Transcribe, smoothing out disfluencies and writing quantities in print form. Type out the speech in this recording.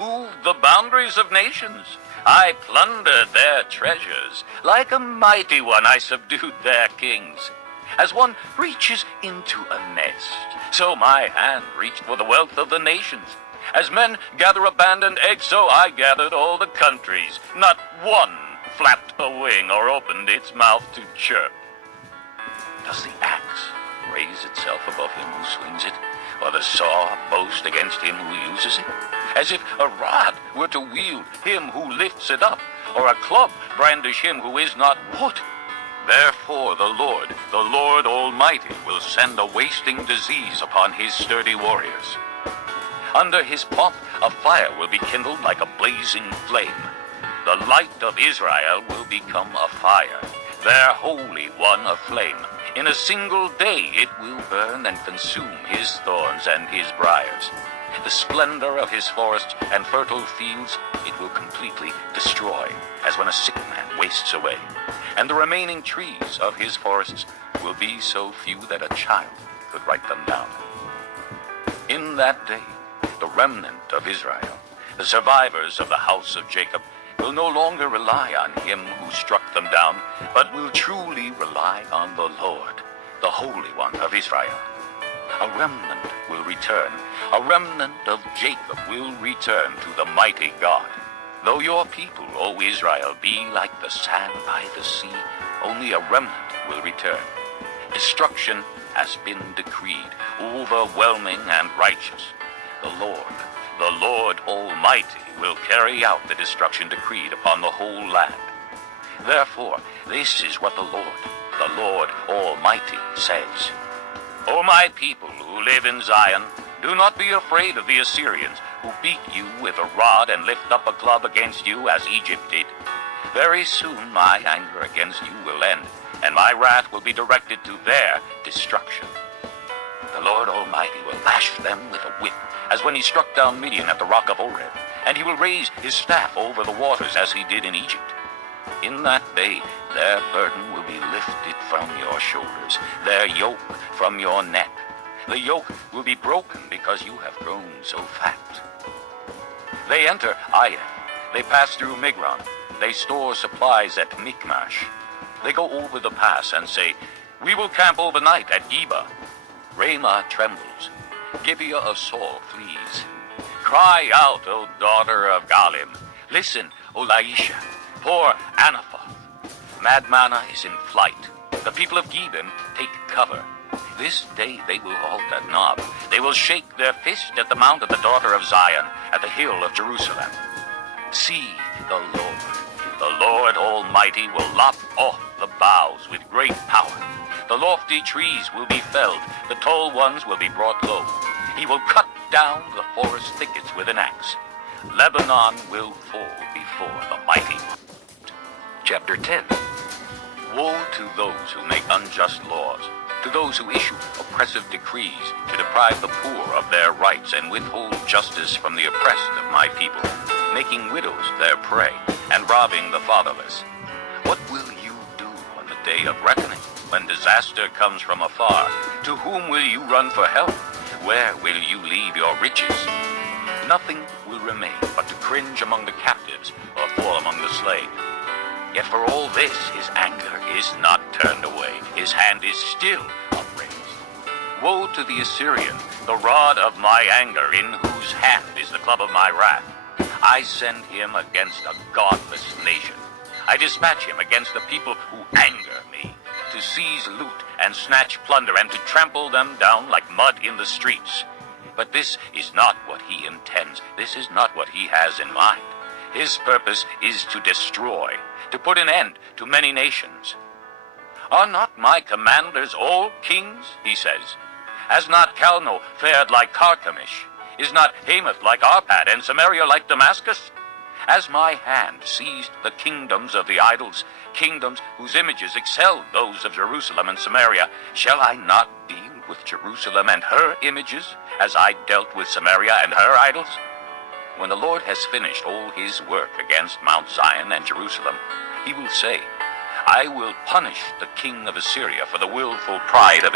moved the boundaries of nations. I plundered their treasures. Like a mighty one, I subdued their kings. As one reaches into a nest, so my hand reached for the wealth of the nations. As men gather abandoned eggs, so I gathered all the countries. Not one flapped a wing or opened its mouth to chirp. Does the axe raise itself above him who swings it, or the saw boast against him who uses it? As if a rod were to wield him who lifts it up, or a club brandish him who is not put. Therefore the Lord Almighty, will send a wasting disease upon his sturdy warriors. Under his pomp a fire will be kindled like a blazing flame. The light of Israel will become a fire, their Holy One a flame. In a single day it will burn and consume his thorns and his briars. The splendor of his forests and fertile fields it will completely destroy, as when a sick man wastes away. And the remaining trees of his forests will be so few that a child could write them down. In that day, the remnant of Israel, the survivors of the house of Jacob, will no longer rely on him who struck them down, but will truly rely on the Lord, the Holy One of Israel. A remnant will return. A remnant of Jacob will return to the mighty God. Though your people, O Israel, be like the sand by the sea, only a remnant will return. Destruction has been decreed, overwhelming and righteous. The Lord Almighty, will carry out the destruction decreed upon the whole land. Therefore, this is what the Lord Almighty says. O my people who live in Zion, do not be afraid of the Assyrians, who beat you with a rod and lift up a club against you as Egypt did. Very soon my anger against you will end, and my wrath will be directed to their destruction. The Lord Almighty will lash them with a whip, as when he struck down Midian at the rock of Oreb, and he will raise his staff over the waters as he did in Egypt. In that day their burden will be lifted from your shoulders, their yoke from your neck. The yoke will be broken because you have grown so fat. They enter Ai, they pass through Migron, they store supplies at Michmash. They go over the pass and say, we will camp overnight at Geba. Ramah trembles, Gibeah of Saul flees. Cry out, O daughter of Galim. Listen, O Laisha, poor Anathoth. Madmanah is in flight. The people of Gebim take cover. This day they will halt at Nob. They will shake their fist at the mount of the daughter of Zion, at the hill of Jerusalem. See, the Lord Almighty will lop off the boughs with great power. The lofty trees will be felled, the tall ones will be brought low. He will cut down the forest thickets with an axe. Lebanon will fall before the mighty. Chapter 10. Woe to those who make unjust laws, to those who issue oppressive decrees to deprive the poor of their rights and withhold justice from the oppressed of my people, making widows their prey and robbing the fatherless. What will you do on the day of reckoning, when disaster comes from afar? To whom will you run for help? Where will you leave your riches? Nothing will remain but to cringe among the captives or fall among the slain. Yet for all this his anger is not turned away, his hand is still upraised. Woe to the Assyrian, the rod of my anger, in whose hand is the club of my wrath. I send him against a godless nation. I dispatch him against the people who anger me, to seize loot and snatch plunder and to trample them down like mud in the streets. But this is not what he intends. This is not what he has in mind. His purpose is to destroy, to put an end to many nations. Are not my commanders all kings, he says? Has not Calno fared like Carchemish? Is not Hamath like Arpad, and Samaria like Damascus? As my hand seized the kingdoms of the idols, kingdoms whose images excelled those of Jerusalem and Samaria, shall I not deal with Jerusalem and her images, as I dealt with Samaria and her idols? When the Lord has finished all his work against Mount Zion and Jerusalem, he will say, I will punish the king of Assyria for the willful pride of